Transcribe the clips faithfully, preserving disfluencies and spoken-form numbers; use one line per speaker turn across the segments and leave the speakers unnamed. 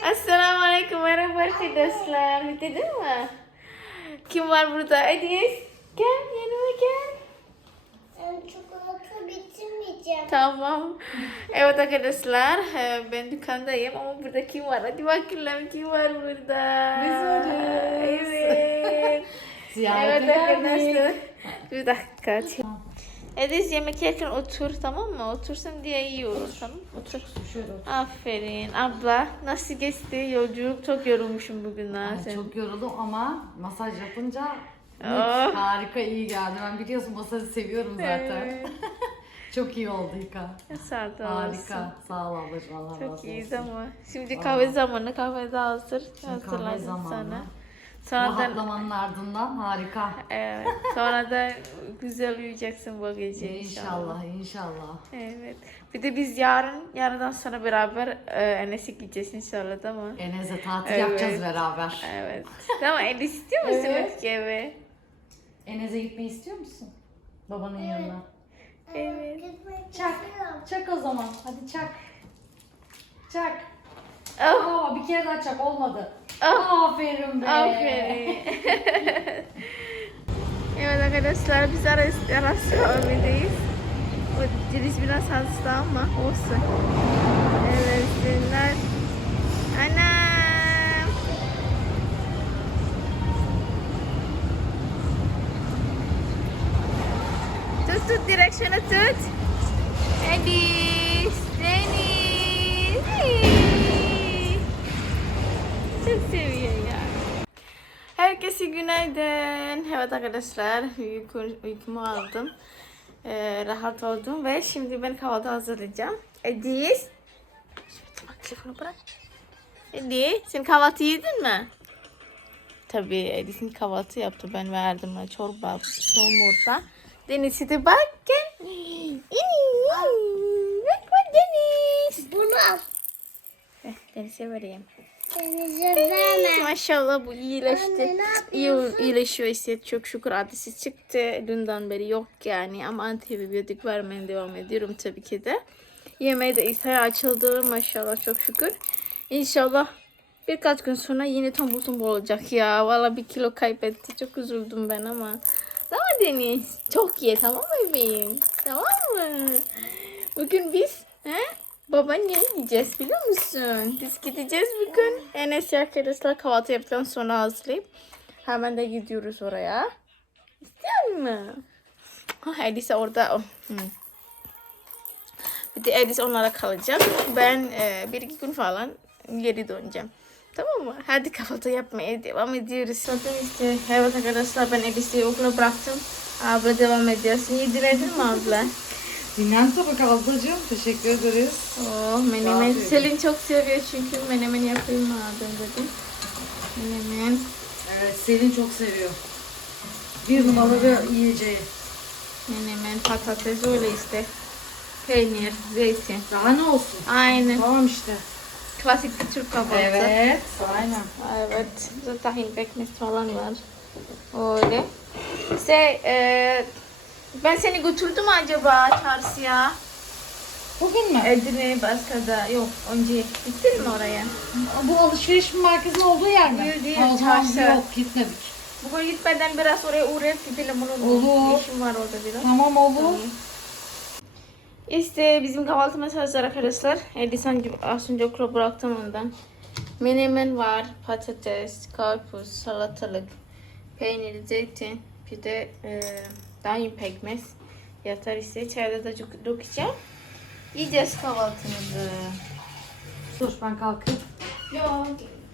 Assalamualaikum, merhaba arkadaşlar. Bitirdin mi? Kim var burada? Edis. Gel, yanıma gel.
Çikolata bitirmeyeceğim.
Tamam. Evet arkadaşlar, ben dükkandayım ama burada kim var? Hadi bakalım kim var burada?
Biz varız.
Evet.
Ziyarete
Evet
geldik.
arkadaşlar. Bir dakika. Edis yemek yerken otur, tamam mı? Otursan diye iyi olur, tamam mı? Otur.
Şöyle otur.
Aferin. Abla nasıl geçti yolculuk? Çok yorulmuşum bugün ha.
Ay,
sen.
çok yoruldum ama masaj yapınca
Oh.
harika iyi geldi. Ben biliyorsun masajı seviyorum zaten.
Evet.
Çok iyi oldu İka.
Sağ ol.
Harika. Sağ ol ablacığım. Allah razı
Çok
olsun.
iyiyiz ama. Şimdi
Vallahi.
kahve zamanı. Kahve de hazır.
Şimdi kahve
Hazırladım
zamanı.
sana. Sonra da,
Rahatlamanın ardından harika.
evet, sonra da güzel uyuyacaksın bu gece inşallah.
İnşallah, inşallah.
Evet. Bir de biz yarın, yarından sonra beraber e, Enes'e gideceğiz inşallah, değil mi?
Enes'e tatil
Evet.
yapacağız beraber.
Evet. Tamam, Enes istiyor musun
Evet.
evet. eve?
Enes'e gitmeyi istiyor musun? Babanın yanına.
Evet.
Gitmek
Çak.
istiyorum.
Çak o zaman. Hadi çak. Çak.
Oh,
Aa, bir kere daha çak olmadı.
Oh.
Aferin be.
aferin. Evet arkadaşlar, biz Aras, Aras kahvedeyiz. O Deniz biraz hasta ama olsun. Evet, sinirler. Anam. Tut tut, direksiyonu tut. Deniz, Deniz. Hey. Çok seviyor ya. Herkese günaydın. Evet arkadaşlar, uyku, uykumu aldım. Ee, rahat oldum ve şimdi ben kahvaltı hazırlayacağım. Edis. Bak, telefonu bırak. Edis, sen kahvaltı yedin mi? Tabii Edis'in kahvaltı yaptı. Ben verdim ona çorba, yumurta. Deniz'e de bak gel. Bak bak Deniz.
Bunu al.
Eh, Deniz'e vereyim.
Denize verme.
Maşallah bu iyileşti.
Anne, ne
İyi
yapıyorsun?
iyileşiyor işte, çok şükür. Adresi çıktı. Dünden beri yok yani ama antibiyotik vermeye devam ediyorum tabii ki de. Yemeğe de ishal açıldı maşallah, çok şükür. İnşallah birkaç gün sonra yine tombul tombul olacak ya. Valla bir kilo kaybetti. Çok üzüldüm ben ama. Tamam Deniz. Çok ye, tamam mı bebeğim? Tamam mı? Bugün biz he? Babaanne gideceğiz biliyor musun? Biz gideceğiz bugün. Enes arkadaşlar kahvaltı yaptıktan sonra hazırlayıp hemen de gidiyoruz oraya. İstiyor musun? Ha, Edis'e orada. Hmm. Bir de Edis onlara kalacak. Ben e, bir iki gün falan geri döneceğim. Tamam mı? Hadi kahvaltı yapmaya devam ediyoruz. Zaten işte evet arkadaşlar, ben Edis'i okula bıraktım. Abla devam ediyorsun. Yedirdin mi abla?
Dinlen tabii ablacığım. Teşekkür ederiz.
Oh, menemen. Selin çok seviyor çünkü menemen yapayım mı abim dedim. Menemen.
Evet, Selin çok seviyor. Bir numaralı yiyeceği.
Menemen, patates, öyle işte. Peynir, zeytin.
Daha ne olsun?
Aynen.
Tamam işte.
Klasik bir Türk kahvaltı.
Evet, aynen.
Evet. Burada tahin pekmez falan var. Öyle. Şey, e, ben seni götürdüm acaba çarşıya?
Bugün mü?
Edirne, başka da yok. Önce gittin mi oraya?
Bu alışveriş merkezinin olduğu yer mi?
Değil, değil,
Ha, o zaman
çarşı.
yok, gitmedik.
Bugün gitmeden biraz oraya uğrayıp gidelim, olur mu?
Olur.
İşim var orada biraz.
Tamam olur.
Tamam. İşte bizim kahvaltımız hazır arkadaşlar. Edis az önce okula bıraktım ondan. Menemen var, patates, karpuz, salatalık, peynir, zeytin, bir de e, tahin pekmez. Yatar ise çayda da dökeceğim. Yiyeceğiz kahvaltımızı.
Dur ben kalkayım.
Yok.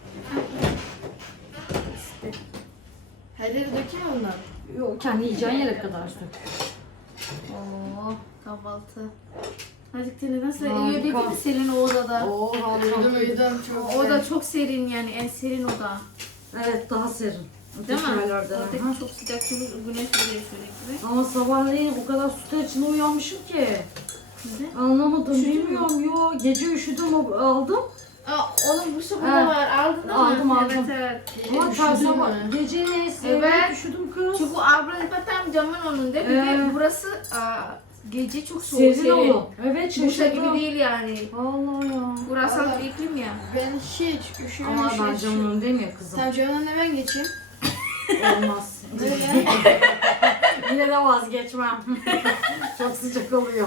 Her yere dökeyim onları. Yok, kendi yiyeceğin yere kadar dök.
Oo, kahvaltı. Hadi nasıl
Harika.
uyuyabildin mi Selin o odada?
Oo, uyudum uyudum çok.
O da çok serin yani, en serin oda.
Evet, daha serin.
Değil mi?
Ötekilerde.
Oradaki
Aha.
çok sıcak çünkü güneş vuruyor sürekli.
Ama sabahleyin o kadar su içinde uyanmışım ki.
Neden?
Anlamadım,
Üşüdün mü?
bilmiyorum. Yo, gece üşüdüm, o- aldım.
Aa, onun bu sabah
Ha.
var. Aldın mı?
Aldım, aldım.
Evet evet.
Ama
Üşüdün
sabah
mü?
gece neyse
Evet.
üşüdüm kız.
Çünkü abla tam camın önünde. Bir de
Evet.
burası aa, gece çok soğuk.
Serin oldu. Evet
Bursa
şaşırdım.
gibi değil yani.
Allah ya.
Burası
Vallahi.
bir iklim ya.
Ben hiç üşüyorum.
Ama
hiç
ben
hiç-
camın önündeyim ya kızım.
Sen camın önüne ben geçeyim.
Olmaz.
Böyle.
Yine de vazgeçmem. Çok sıcak oluyor.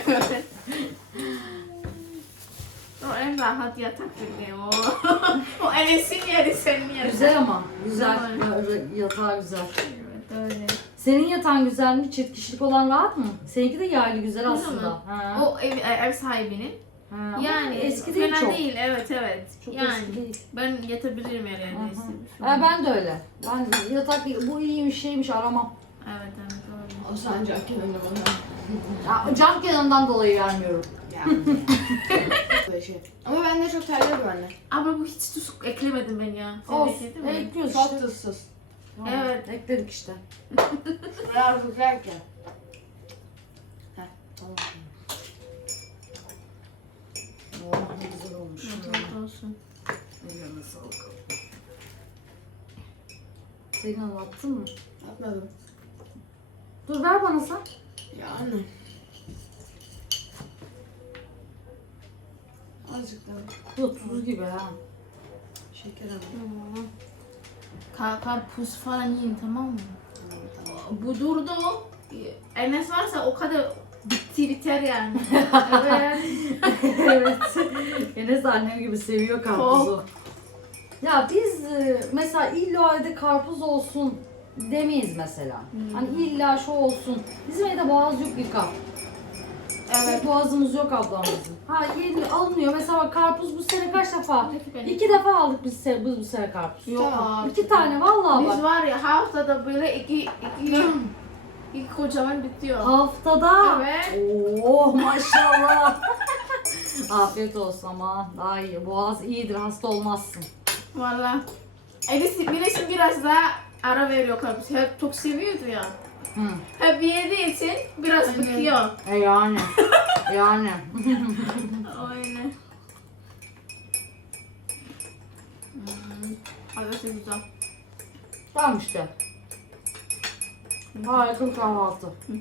O en rahat yatak dedi o. O Enes'in yeri senin yerin.
Güzel ama. Güzel.
Güzel.
Ya- Yatağı güzel.
Evet öyle.
Senin yatağın güzel mi? Çift kişilik olan rahat mı? Seninki de yaylı güzel
Öyle
aslında.
mi?
Ha.
O ev, ev sahibinin.
Ha, ama
Yani
eski değil
fena
çok.
değil. Evet evet.
Çok
yani
eski değil.
ben yatabilirim her yerde.
Aha. Ha, ben de öyle. Ben yatak bu iyiymiş şeymiş aramam.
Evet evet öyle.
O sancak yanında bana.
Ya, cam kenarından dolayı vermiyorum.
Yani. Böyle şey. Ama ben de çok terliyorum anne.
Ama bu hiç tuz eklemedim ben ya. Sen
Olsun.
ekledin mi?
Ekliyoruz
Çok
işte.
tuzsuz.
Tamam,
Evet.
Ekledik işte.
Biraz güzelken. Heh, tamam.
Oh, ne güzel olmuş.
Afiyet olsun.
Ellerine sağlık. Senin anlattın mı?
Atmadım.
Dur ver bana sen.
Ya anne. Azıcık daha.
Bu tuz gibi ha.
Şeker alayım.
Hmm. Ka karpuz falan yiyin tamam mı?
Tamam.
Bu durdu. Enes varsa o kadar bitti biter yani. Evet.
Evet. Enes de annem gibi seviyor karpuzu. Ya biz e, mesela illa evde karpuz olsun demeyiz mesela.
Hmm.
Hani illa şu olsun. Bizim evde boğaz yok yıka.
Evet.
Boğazımız yok ablam bizim. Ha yeni alınıyor. Mesela bak karpuz bu sene kaç defa?
Ben-
İki defa aldık biz, se- biz bu sene karpuz.
Yok
Tamam.
abi.
İki tane vallahi
Biz
bak.
var ya haftada böyle iki iki iki kocaman bitiyor.
Haftada.
Evet.
Oh maşallah. Afiyet olsun ama daha iyi. Boğaz iyidir, hasta olmazsın.
Valla. Enes Güneş'in biraz daha ara veriyor karpuz. Hep çok seviyordu ya.
Hı.
Hep yediği için biraz
Aynen.
bıkıyor.
E yani. yani.
Aynen. Hmm. Arası güzel.
Tamam işte. Harika bir kahvaltı.
Hı hı.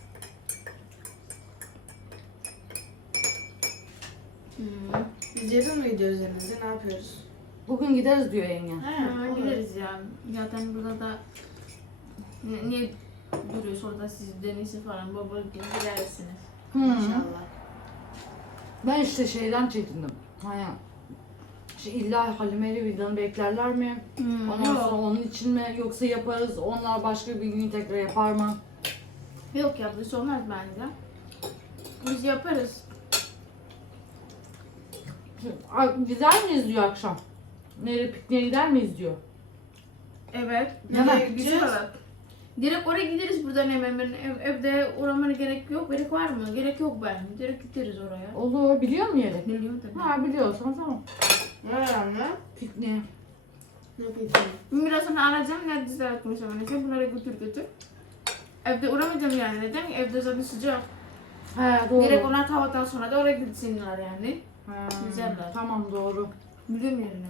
Hmm.
Biz yarın mı gidiyoruz Deniz'e? Ne yapıyoruz?
Bugün gideriz diyor yenge.
Ha,
olur.
gideriz ya. Zaten burada da ne, niye duruyoruz orada siz denizi falan baba gidersiniz.
Hı.
İnşallah.
Ben işte şeyden çekindim. Hani işte illa Halime'yle Vildan'ı beklerler mi?
Hmm.
Ondan sonra
Yok.
onun için mi? Yoksa yaparız, onlar başka bir gün tekrar yapar mı?
Yok ya bu olmaz bence. Biz yaparız.
Ay, gider miyiz diyor akşam? Nereye pikniğe gider miyiz diyor.
Evet.
Nereye
Yani
gideceğiz?
güzel olarak. Direkt oraya gideriz buradan hemen. Ben ev, evde uğramana gerek yok. Gerek var mı? Gerek yok ben. Direkt gideriz oraya.
Olur, biliyor musun yeri?
Biliyorum tabii.
Ha biliyorsan tamam.
Ne anne?
Pikniğe.
Ne yapayım?
Biraz sonra arayacağım. Nerede ziyaret etmişim anneciğim. Bunları götür götür. Evde uğramayacağım yani. Neden? Evde zaten sıcak.
He doğru.
Direkt onlar kahvaltıdan sonra da oraya gitsinler yani.
Ha,
Güzeller.
Tamam doğru.
Biliyorum yerini.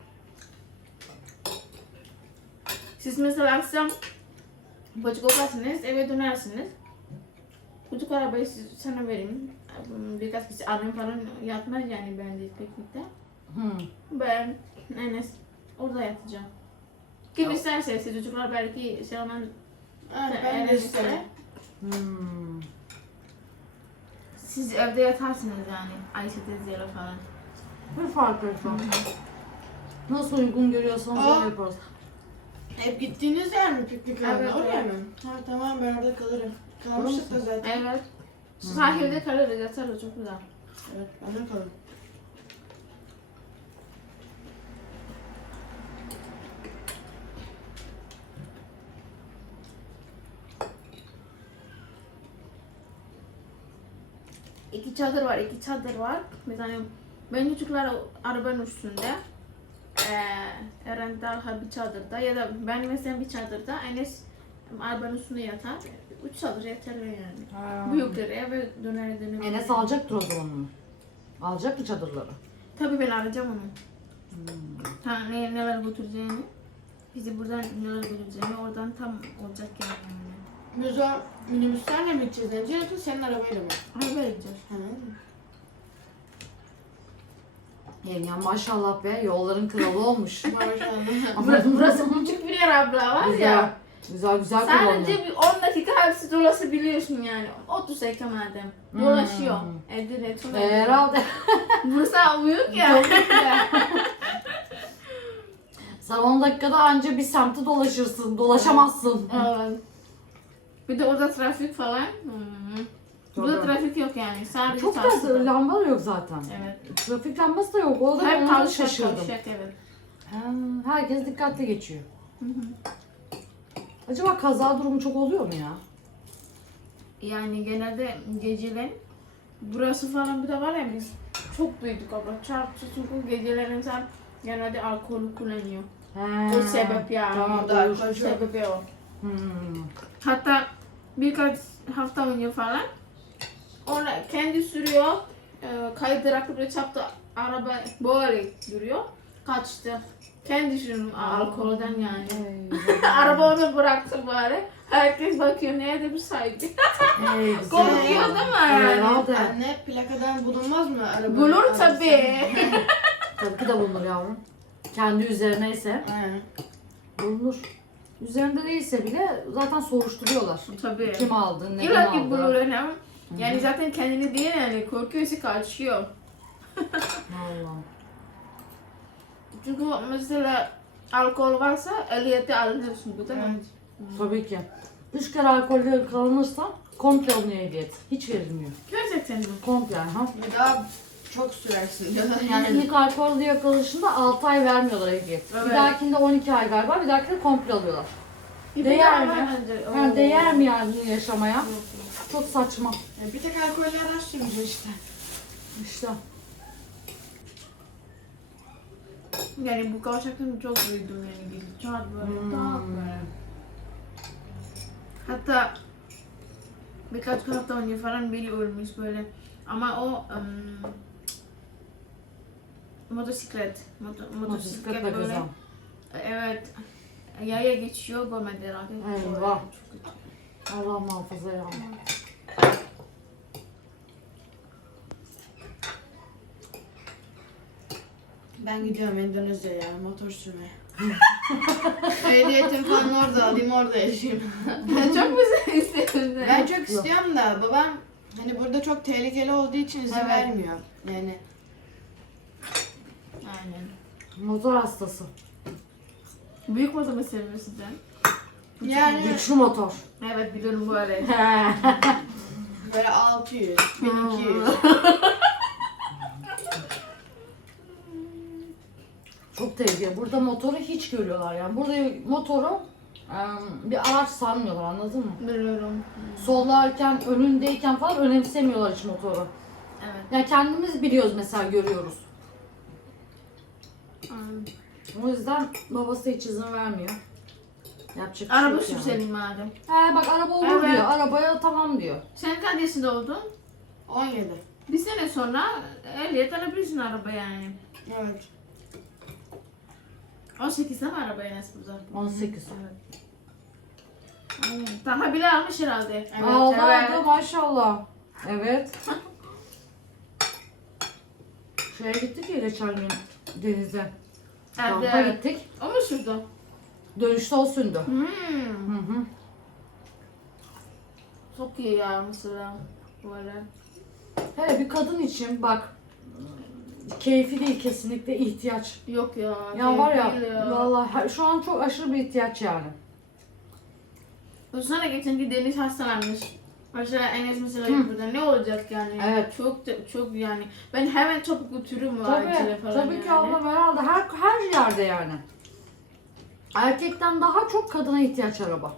Siz mesela akşam bacık okarsınız, eve dönersiniz. Kucuk arabayı siz, sana vereyim. Birkaç kişi annem falan yatmaz yani ben de piknikte.
Hı.
Ben, Enes orada yatacağım. Kim isterse siz çocuklar belki şey hemen
Evet, ben de
Enes
isterim.
ister.
Hmm.
Siz evde yatarsınız yani Ayşe teyzeyle falan.
Bir fark etmez. Nasıl uygun görüyorsanız
Aa.
öyle yaparız.
Hep gittiğiniz yer mi piknik alanı?
Evet,
Oraya
evet.
mı? Ha tamam ben orada kalırım. Kalmıştık da zaten.
Evet. Sahilde kalırız yatarız çok güzel.
Evet ben de kalırım.
İki çadır var, iki çadır var. Mesela ben çocuklar arabanın üstünde. Ee, Eren Talha bir çadırda ya da ben mesela bir çadırda, Enes arabanın üstünde yatar. Üç çadır yeterli yani.
Ha.
Büyükleri eve döner döner.
Enes alacaktır o zaman onu. Alacak mı çadırları?
Tabii ben arayacağım onu. Ha, ne, neler götüreceğini. Bizi buradan neler götüreceğini oradan tam olacak yani.
Biz o minibüslerle mi gideceğiz Ece yoksa senin arabayla mı?
Arabaya gideceğiz.
Hı.
Yengem maşallah be yolların kralı olmuş.
Maşallah.
Burası, burası küçük bir yer abla var
Güzel.
ya.
Güzel güzel kullanıyor.
Sadece bir on dakika hepsi dolaşabiliyorsun yani. otuz dakika madem. Dolaşıyor.
Hmm.
Evde de tüm
Ee, Herhalde.
Burası büyük ya.
Sen on dakikada anca bir semti dolaşırsın. Dolaşamazsın.
Evet. Bir de orada trafik falan. Hmm. Burada
Tabii.
trafik yok yani. Sadece
Çok da
çarşıda.
lamba yok zaten.
Evet.
Trafik lambası da yok. O da ben
Hep
ona
kavşak
şaşırdım.
kavşak evet.
Ha, herkes dikkatli geçiyor. Acaba kaza durumu çok oluyor mu ya?
Yani genelde geceler burası falan bir de var ya biz çok duyduk abla. Çarptı çünkü geceler insan genelde alkol kullanıyor.
He.
O sebep yani.
Tamam,
O da
doğru.
alkol sebebi o.
Hmm.
Hatta birkaç hafta önce falan ona kendi sürüyor, e, kaydıraklı böyle çapta araba böyle duruyor, kaçtı. Kendi sürüyor alkolden yani.
Eyvah.
Araba onu bıraktı bari. Herkes bakıyor nerede bu sahibi.
Ey güzel.
Korkuyor değil mi yani?
Herhalde.
Anne plakadan bulunmaz mı araba?
Bulur
arabası?
tabii.
Tabii ki de bulunur yavrum. Kendi üzerineyse
He.
bulunur. Üzerinde değilse bile zaten soruşturuyorlar.
Tabii.
Kim aldı, neden
İlla ki
aldı.
bulur önemli. Yani zaten kendini değil yani korkuyorsa kaçıyor.
Allah.
Çünkü mesela alkol varsa ehliyeti alınırsın bu değil mi?
Evet.
Tabii ki. Üç kere alkolle yakalanırsa komple alınıyor ehliyet. Hiç verilmiyor.
Gerçekten mi?
Komple ha.
Bir daha çok sürersin diyorlar.
Yani ilk alkolle yakalanışında altı ay vermiyorlar ehliyet.
Evet.
Bir dahakinde on iki ay galiba, bir dahakinde komple alıyorlar.
Bir
Değer
daha
mi?
var bence.
Yani
Oo.
değer mi yani bunu yaşamaya? Çok saçma.
Ya bir tek alkolle araştırmayacağız işte.
İşte.
Yani bu kavşaktan çok duydum yani gidip çat böyle
Hmm.
tak böyle. Hatta birkaç hafta önce falan biri ölmüş böyle. Ama o um, motosiklet. Moto, motosiklet
Motosikletle
böyle.
kazan.
Evet. Yaya geçiyor görmediler abi.
Eyvah. Allah muhafaza ya.
Ben gidiyorum Endonezya'ya motor sürmeye. Ehliyetim falan orada alayım orada yaşayayım.
Ben çok güzel istedim de.
Ben çok istiyorum da babam hani burada çok tehlikeli olduğu için izin
Evet.
vermiyor. Yani
Aynen.
Motor hastası.
Büyük motor mu seviyorsun sen?
yani
Güçlü motor.
Evet biliyorum böyle.
böyle altı yüz, bin iki yüz.
Çok tehlikeli. Burada motoru hiç görüyorlar yani. Burada motoru em, bir araç sanmıyorlar, anladın mı?
Biliyorum.
Sollarken, önündeyken falan önemsemiyorlar hiç motoru.
Evet.
Yani kendimiz biliyoruz mesela, görüyoruz.
Hmm.
O yüzden babası hiç izin vermiyor. Yapacak bir şey
Araba
yok yani.
sürselim madem.
He bak araba olur
Evet.
diyor. Arabaya tamam diyor.
Sen kaç yaşında oldun?
on yedi.
Bir sene sonra ehliyet alabilirsin araba yani.
Evet.
on sekizde mi arabaya nasıl uzak?
on sekiz.
Evet. Aynen. Daha bile almış herhalde.
Evet,
Aldı
evet.
aldı maşallah. Evet. Şeye gittik ya geçen gün denize. Kampa
Evet.
gittik.
O mu sürdü?
Dönüşte o sündü.
Hmm.
Hı hı.
Çok iyi ya mesela. Böyle.
Hele bir kadın için bak, keyfi değil, kesinlikle ihtiyaç.
Yok ya.
Ya var ya,
değil ya.
vallahi her- şu an çok aşırı bir ihtiyaç yani.
Sonra geçen bir deniz hastalanmış. Mesela Enes mesela
Hı.
burada ne olacak yani?
Evet.
Çok da- çok yani. Ben hemen çabuk götürürüm o acile
Tabii,
falan
tabii ki
yani.
ablam herhalde her her yerde yani. Erkekten daha çok kadına ihtiyaç araba.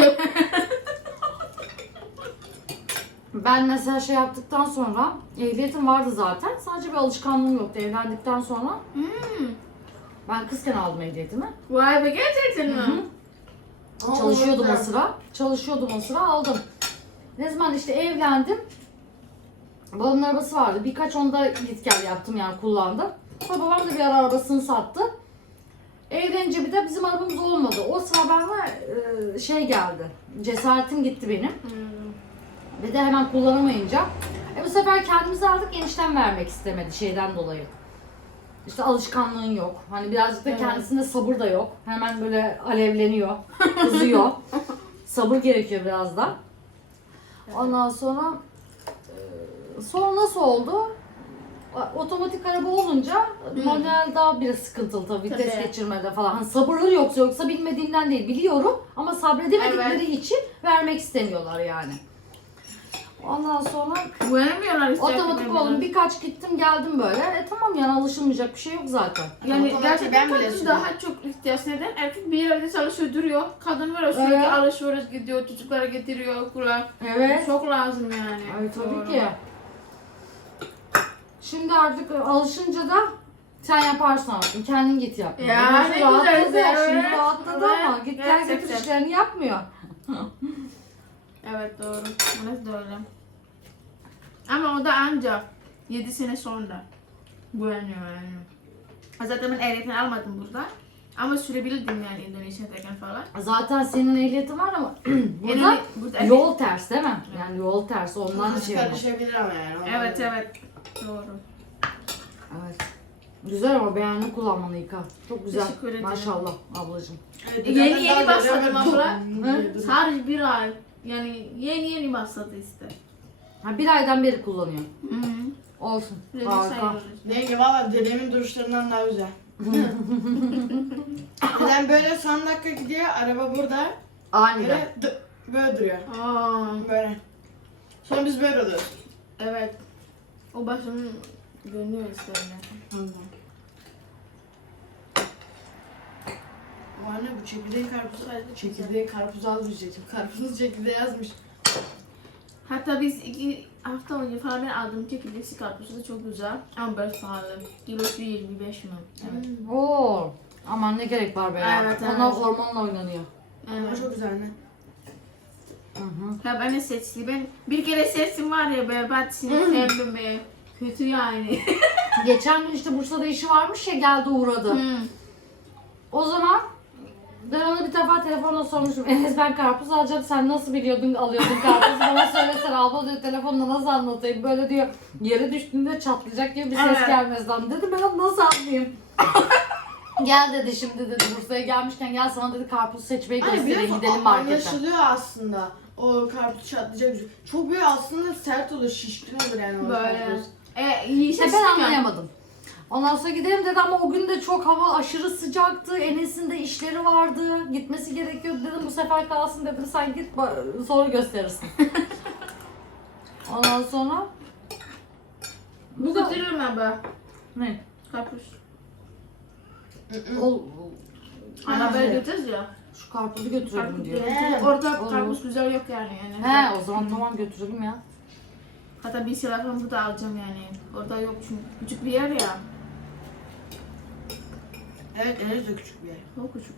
Ben mesela şey yaptıktan sonra, ehliyetim vardı zaten. Sadece bir alışkanlığım yoktu evlendikten sonra.
Hmm.
Ben kızken aldım ehliyetimi.
Vay be gerçekten mi?
Hı hı.
Aa,
Çalışıyordum o
orada.
sıra. Çalışıyordum o sıra, aldım. Ne zaman işte evlendim. Babamın arabası vardı. Birkaç onda git gel yaptım yani, kullandım. Sonra babam da bir ara arabasını sattı. Evlenince bir de bizim arabamız olmadı. O sıra bana e, şey geldi. Cesaretim gitti benim.
Hmm.
Ve de hemen kullanamayınca. E bu sefer kendimizi aldık, enişten vermek istemedi şeyden dolayı. İşte alışkanlığın yok. Hani birazcık da
Evet.
kendisinde sabır da yok. Hemen böyle alevleniyor, kızıyor. Sabır gerekiyor biraz da. Ondan sonra e, sonra nasıl oldu? A- Otomatik araba olunca manuel daha biraz sıkıntılı tabii vites
Tabii.
geçirmede falan. Hani sabırları yoksa yoksa bilmediğimden değil biliyorum ama sabredemedikleri
Evet.
için vermek istemiyorlar yani. Ondan sonra
Güvenmiyorlar işte.
otomatik oldum. Birkaç gittim geldim böyle. E tamam yani alışılmayacak bir şey yok zaten.
Yani
Otomatik
gerçekten
ben bile
kadın
sürüyorum.
daha çok ihtiyaç neden? Erkek bir yerde çalışıyor duruyor. Kadın var ya sürekli
Evet.
alışveriş gidiyor, çocuklara getiriyor, kurar.
Evet.
Çok lazım yani.
Ay tabii
Doğru.
ki. Şimdi artık alışınca da sen yaparsın artık. Kendin git yap.
Ya,
Biraz
ne
rahatladı.
güzel, evet.
Şimdi rahatladı ama
Evet,
git gel getir
gerçekten.
işlerini yapmıyor.
Evet doğru. Orası da öyle. Ama o da ancak yedi sene sonra güveniyor yani. Zaten ben ehliyetini almadım burada. Ama sürebilirdim yani Endonezya'dayken falan.
Zaten senin ehliyetin var ama burada
Yani burada
yol ters değil mi? Yani yol ters ondan
Hız
şey olmaz.
karışabilir ama yani.
Evet evet. Doğru.
Evet. Güzel ama beğendim kullanmanı İlka. Çok güzel.
Teşekkür ederim.
Maşallah ablacığım.
Evet,
Yeni
zaten
yeni
daha
başladım
göremedim.
abla.
Hı?
Sadece bir ay. Yani yeni yeni başladı işte.
Ha, bir aydan beri kullanıyor.
Hı hı.
Olsun.
Böyle
Harika.
sayıyoruz.
Yenge valla dedemin duruşlarından daha güzel. Dedem böyle son dakika gidiyor, araba burada.
Aniden.
Böyle, dı- böyle duruyor.
Aa,
Böyle. Sonra biz böyle oluyoruz.
evet. O başım dönüyor işte öyle.
Bu anne bu çekirdeğin karpuzu çekirdeğin karpuzu al diyecektim. Karpuzun çekirdeği yazmış.
Hatta biz iki hafta önce falan ben aldım çekirdeği karpuzu da çok güzel. Ama biraz pahalı. Kilosu yirmi beş mi? Evet.
Oo. Aman ne gerek var be ya.
Evet,
Onlar
evet.
hormonla oynanıyor.
Ama
Evet.
çok güzel anne.
Hı hı.
Ya ben de seçtim. Ben bir kere seçtim var ya berbat sinirlendim. Kötü yani.
Geçen gün işte Bursa'da işi varmış ya geldi uğradı.
Hı.
O zaman ben ona bir defa telefonla sormuşum. Enes ben karpuz alacağım. Sen nasıl biliyordun alıyordun karpuzu? Bana söylesene abla diyor telefonla nasıl anlatayım? Böyle diyor yere düştüğünde çatlayacak gibi bir ses
Evet.
gelmez lan. Dedim ben nasıl anlayayım? Gel dedi şimdi dedi Bursa'ya gelmişken gel sana dedi karpuz seçmeyi
Anne biliyor
göstereyim
musun?
gidelim markete.
Anlaşılıyor aslında. O karpuz çatlayacak. Çok böyle aslında sert olur, şişkin olur yani o
Böyle.
karpuz.
E, iyi
İşte
seçtim
ben
ya.
anlayamadım. Ondan sonra gidelim dedi ama o gün de çok hava aşırı sıcaktı. Enes'in de işleri vardı. Gitmesi gerekiyordu dedim bu sefer kalsın dedim sen git ba- sonra gösterirsin. Ondan sonra
Bu götürürüm abi.
ne?
Karpuz.
Ol,
Arabaya götürürüz ya.
şu karpuzu götürelim
Karpuz
diyor.
diyorum. Çünkü orada
Olur.
karpuz güzel yok yani. yani.
He o zaman tamam götürelim ya.
Hatta bir şeyler falan burada alacağım yani. Orada yok çünkü küçük bir yer ya.
Evet, Enes de küçük bir yer.
Çok küçük.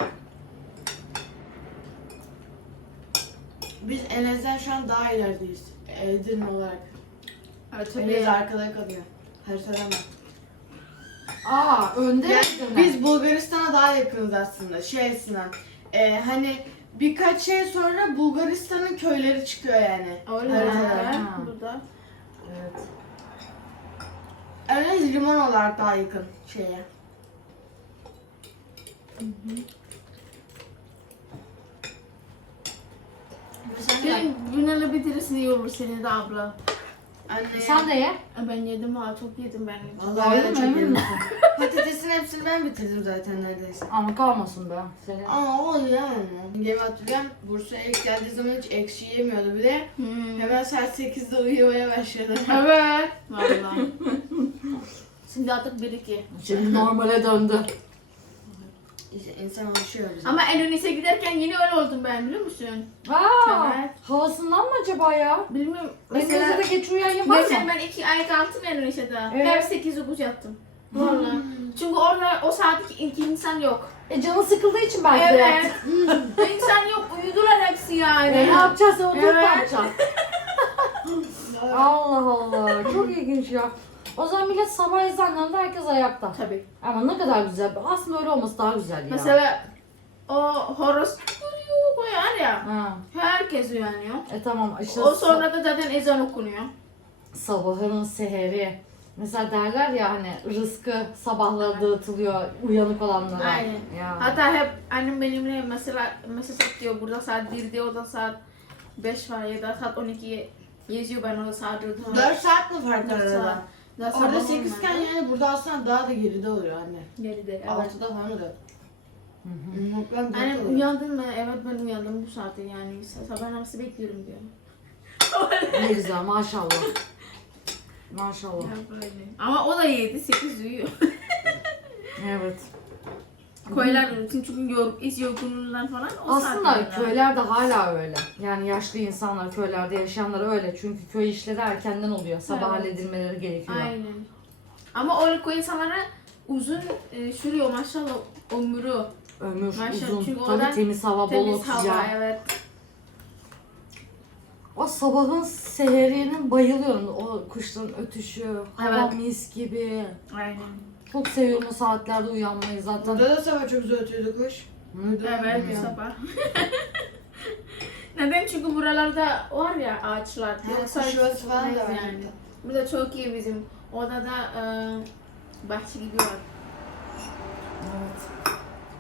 Biz Enes'den şu an daha ilerideyiz. Edirne olarak.
Evet
Enes
tabii.
arkada kalıyor. Haritadan bak.
Aa önde
Yani
Edirne.
biz Bulgaristan'a daha yakınız aslında. Şey açısından. E, hani birkaç şey sonra Bulgaristan'ın köyleri çıkıyor yani.
Öyle
Haritadan.
mi?
Ha.
Burada.
Evet.
Enes liman olarak daha yakın şeye. Sen de-
Senin günlerle bitirirsin iyi olur senin de abla.
Anne.
Sen de ye.
Ben yedim ha çok yedim ben.
Vallahi ben de çok
emin
yedim.
misin?
Patatesin hepsini ben bitirdim zaten neredeyse.
Ama kalmasın be. Senin.
Ama o yani. Gemi hatırlıyorum. Bursa'ya ilk geldiği zaman hiç ekşi yemiyordu bile.
Hmm.
Hemen saat sekizde uyumaya başladı.
Evet. Vallahi. Şimdi artık bir iki.
Şimdi normale döndü.
İşte insan alışıyor bize.
Ama Endonezya'ya giderken yine öyle oldum ben biliyor musun?
Aa,
Evet.
havasından mı acaba ya?
Bilmiyorum.
Mesela
Mesela
geç uyuyan yapar
geçen
mı?
ben iki ay kalktım Endonezya'da.
Evet.
Her sekiz dokuz yattım. Vallahi. Çünkü orada o saatte iki insan yok.
E canı sıkıldığı için belki de
Evet.
yaptı.
İnsan yok. Uyudular hepsi yani.
E, ne yapacağız? Sen oturup ne
Evet.
yapacaksın? Allah Allah. Çok ilginç ya. O zaman millet sabah ezanlarında herkes ayakta.
Tabii.
Ama ne kadar güzel. Aslında öyle olması daha güzel ya.
Mesela o horoz koyar ya.
Ha.
Herkes uyanıyor.
E tamam işte
O sonra da zaten ezan okunuyor.
sabahın seheri. Mesela derler ya hani rızkı sabahları dağıtılıyor uyanık olanlara.
Aynen.
Ya.
Hatta hep annem benimle mesela mesaj atıyor. Burada saat birde, orada saat beş var ya da saat on iki yazıyor, ben orada saat dört.
dört saat mi fark var
Dört
arada?
saat. Daha
Orada
sabah
sekiz iken
olmadı.
yani burada aslında daha da geride oluyor anne.
Geride, evet.
altıda falan oluyor.
Hı hı.
Hı, Ben dört
Annem
oluyor.
uyandın mı? Evet ben uyandım bu saatte yani. Sabah namazı bekliyorum diyor.
Ne güzel maşallah. Maşallah.
Ya böyle. Ama o da yedi sekiz uyuyor.
Evet.
Koylar çünkü yor, iş yorgunluğundan falan o
Aslında
saatte
köylerde hala öyle. Yani yaşlı insanlar köylerde yaşayanlar öyle. Çünkü köy işleri erkenden oluyor. Sabah
Evet.
halledilmeleri gerekiyor.
Aynen. Ama öyle köy insanlara uzun e, sürüyor maşallah ömrü.
Ömür
Maşallah,
uzun.
çünkü
Tabii
oradan
temiz hava, bol
Temiz
oksijen.
hava, evet.
O sabahın seherinin bayılıyorum. O kuşların ötüşü, hava
Evet.
mis gibi.
Aynen.
Çok seviyorum o saatlerde uyanmayı zaten.
Burada da sabah çok güzel ötüyordu kuş. Duydun mu
Evet,
bilmiyorum.
sabah. Neden? Çünkü buralarda var ya ağaçlar.
Ha, kuş yuvası falan da
neyse
var
yani.
burada.
Burada çok iyi bizim. Orada da e, bahçe gibi var.
Evet.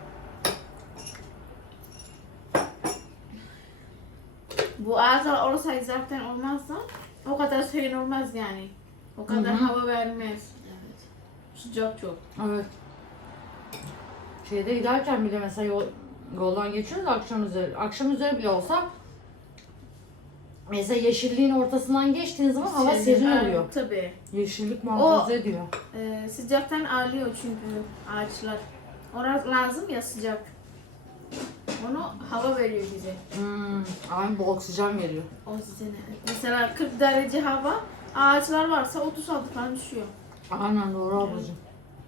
Bu ağaçlar olsaydı zaten olmaz da o kadar serin olmaz yani. O kadar
Hı hı.
hava vermez.
Evet.
Sıcak çok.
Evet. Şeyde giderken bile mesela yol, yoldan geçiyoruz akşam üzeri. Akşam üzeri bile olsa mesela yeşilliğin ortasından geçtiğin zaman hava serin
Evet,
oluyor.
tabii.
Yeşillik muhafaza ediyor.
E, sıcaktan ağlıyor çünkü ağaçlar. Orası lazım ya sıcak. Onu hava veriyor bize.
Hmm, aynı bu oksijen veriyor.
O size ne? Mesela kırk derece hava, ağaçlar varsa otuz altı falan düşüyor.
Aynen doğru ablacığım.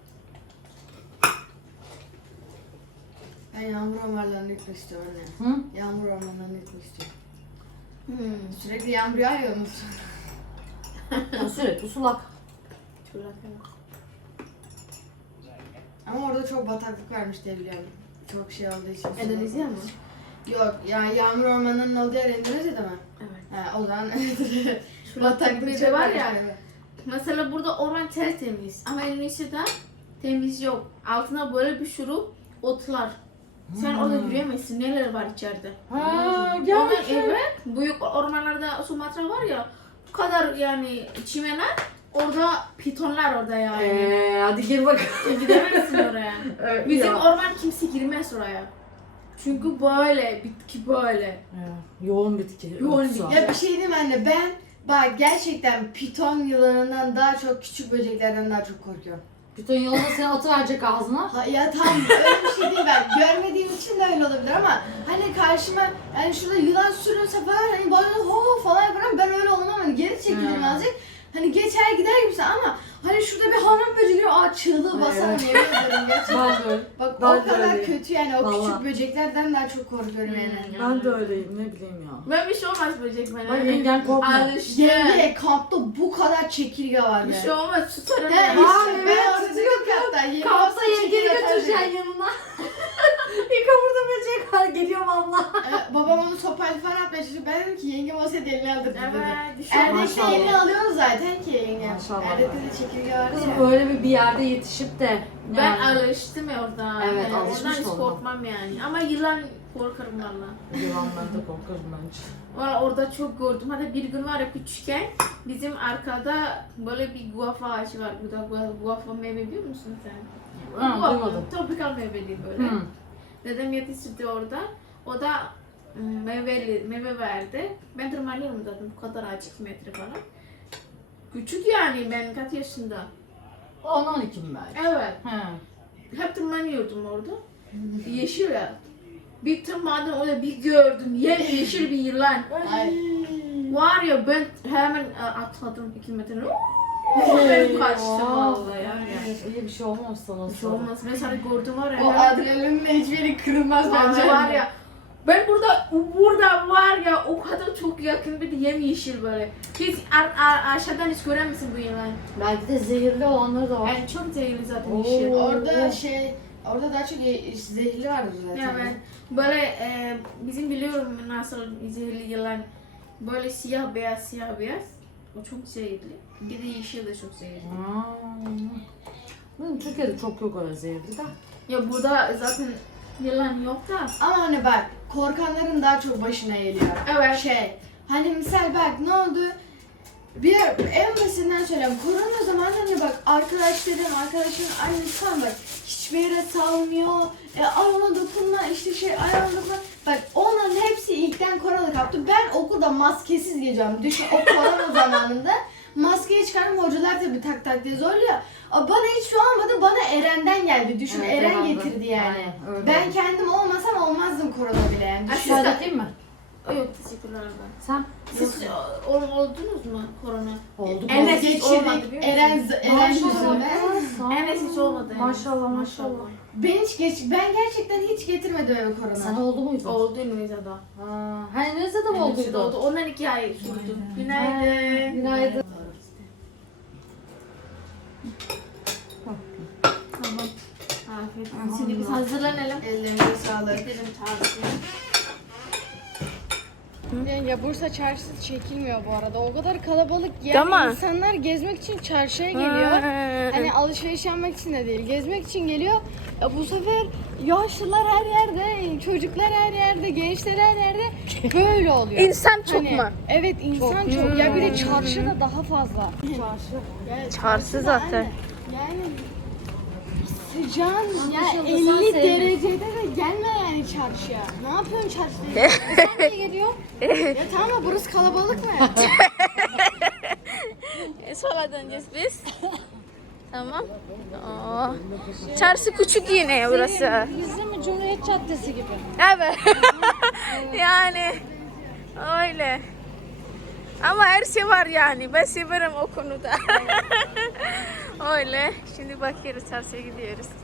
Ben yağmur ormanlarına gitmek istiyorum anne.
Hı?
Yağmur ormanlarına gitmek istiyorum.
Hmm.
Sürekli yağmur yağıyor mu?
O sürekli sulak.
Çolak, evet.
Ama orada çok bataklık varmış diye biliyorum. Çok şey olduğu için.
Endonezya mı?
Yok yani yağmur ormanının olduğu yer Endonezya'da mı?
Evet.
Ha, o zaman
Bataklık bir de
çok
var ya.
varmış.
Mesela burada orman tertemiz ama Endonezya'da temiz yok. Altına böyle bir sürü otlar. Sen orada yürüyemezsin. Neler var içeride?
Ha,
Oradan,
gerçekten.
evet. Büyük ormanlarda Sumatra var ya. Bu kadar yani çimenler. Orada pitonlar orada yani.
Eee hadi gir bak.
Gidemezsin oraya.
Evet,
Bizim
ya.
orman kimse girmez oraya. Çünkü böyle, bitki böyle.
Evet, yoğun bitki.
Yoğun
örtüsü var.
bitki.
Ya bir şey diyeyim anne, ben bak gerçekten piton yılanından daha çok, küçük böceklerden daha çok korkuyorum.
Piton yolda seni atıverecek ağzına.
Ha, ya tam öyle bir şey değil, ben görmediğim için de öyle olabilir ama hani karşıma yani şurada yılan sürünse falan hani bana ho falan yaparım, ben öyle olamam, hani geri çekilirim
Hmm.
azıcık. Hani geçer gider gibisin ama hani şurada bir hamam böceği aa çığlığı basarım,
Evet.
yemin ederim gerçekten.
Ben de öyle.
Bak
Ben
o
de
kadar
öyleyim.
kötü yani, o
Vallahi.
küçük böceklerden daha çok korkuyorum yani.
Hmm.
Ben de öyleyim ne bileyim ya.
Ben bir şey olmaz böcek bana.
Bak yengen korkmuyor.
Alıştım.
Yenge kampta bu kadar çekirge var
Bir
be.
şey olmaz, tutarım.
He
ben.
işte
Aa,
ben
evet,
orada dedim ki hatta yenge
Kampta
olsa
yengeni
çekirge
götüreceksin
atarım.
yanına. Yıka burada böcek var geliyorum abla.
Evet, babam onu sopayla falan atmaya çalışıyor. Ben dedim ki yengem olsa elini alırdı dedi.
Evet, bir şey olmaz.
Erdek'te
Maşallah.
elini alıyorsun zaten ki yengem.
Maşallah.
Erdek'te de çekirge vardı
Kızım
ya.
öyle bir, bir yerde yetişip de
Ben
yani,
alıştım ya orada.
Evet,
yani
alışmış
ondan hiç
oldum.
korkmam yani. Ama yılan korkarım valla.
yılanlarda korkarım bence.
Valla orada çok gördüm. Hatta bir gün var ya küçükken bizim arkada böyle bir guava ağacı var. Bu da guava, guava meyve biliyor musun sen?
Ha,
Guava,
duymadım.
Tropikal meyveli böyle.
Hı.
Dedem yetiştirdi orada. O da ım, meyveli, meyve verdi. Ben tırmanıyorum zaten bu kadar ağaç iki metre falan. Küçük yani ben kaç yaşında.
on on iki mi belki?
Evet.
He.
Hep tırmanıyordum orada. Yeşil ya. Bir tırmandım orada bir gördüm. Yemyeşil bir yılan.
Ay.
Var ya ben hemen e, atladım iki metre. Ben kaçtım vallahi yani.
İyi bir şey olmaz sana.
Bir şey olmaz. Mesela gördüm var ya.
O
hemen-
adrenalinin hiçbir yeri kırılmaz bence.
Bence var ya Ben burada burada var ya o kadar çok yakın bir de yemyeşil böyle. Hiç ar- ar- aşağıdan hiç göremezsin bu yılan.
Belki de zehirli olanları da var.
Yani çok zehirli zaten
Oo.
yeşil.
Orada şey, orada daha çok ye- zehirli vardır zaten.
Evet. Böyle e, bizim biliyorum nasıl zehirli yılan. Böyle siyah beyaz siyah beyaz. O çok zehirli. Bir de yeşil de çok zehirli.
Hmm. Türkiye'de çok yok öyle zehirli de.
Ya burada zaten yılan yok da.
Ama hani bak, korkanların daha çok başına geliyor.
Evet.
Şey, hani misal bak ne oldu? Bir en basitinden söyleyeyim. Korona zamanı hani bak arkadaşlarım, arkadaşların annesi falan bak hiçbir yere salmıyor. E, ayağına dokunma, işte şey ayağına dokunma. Bak onların hepsi ilkten korona kaptı. Ben okulda maskesiz geziyorum. Düşün o korona zamanında maskeyi çıkardım, hocalar tabii tak tak diye zorluyor. Aa, bana hiç şey olmadı, bana Eren'den geldi. Düşün
Evet,
Eren
devamlı.
getirdi yani.
Aynen, öyle
Ben
oldu.
kendim olmasam olmazdım korona bile yani. Düşün.
Şöyle yapayım mı?
Yok teşekkürler ben.
Sen?
Siz o- oldunuz mu korona?
Oldu.
Enes hiç olmadı
geçirdik.
biliyor musun?
Eren, Eren yüzünden.
Enes hiç olmadı. Enes.
Maşallah maşallah.
Ben hiç geç, ben gerçekten hiç getirmedim eve korona.
Sana oldu muydu?
Oldu İngilizce'de.
Ha, ha Enes'de de mi
İngilizce'de
olduydu?
oldu. Ondan iki ay sürdü.
Ha,
Günaydın.
Günaydın.
Tamam. Afiyet olsun. Şimdi biz hazırlanalım.
Ellerinize sağlık.
Gidelim tavsiye.
Ya Bursa çarşısı çekilmiyor bu arada. O kadar kalabalık yani
Değil mi?
insanlar gezmek için çarşıya geliyor. Hani alışveriş yapmak için de değil, gezmek için geliyor. Ya bu sefer yaşlılar her yerde, çocuklar her yerde, gençler her yerde böyle oluyor.
İnsan çok
Hani,
mu?
Evet insan çok. Ya bir de çarşı da daha fazla.
Çarşı.
Çarşı zaten.
Yani sıcağın ya
Anlaşıldı, sen
elli
sevdin.
derecede de gelme yani çarşıya. Ne yapıyorsun çarşıda? E sen niye geliyorsun? Ya tamam ama burası kalabalık mı?
E, sola döneceğiz biz. Tamam. Aa, çarşı küçük yine burası.
Bizim Cumhuriyet Caddesi gibi.
Evet. Yani öyle. Ama her şey var yani. Ben severim o konuda. Öyle. Şimdi bakıyoruz çarşıya gidiyoruz.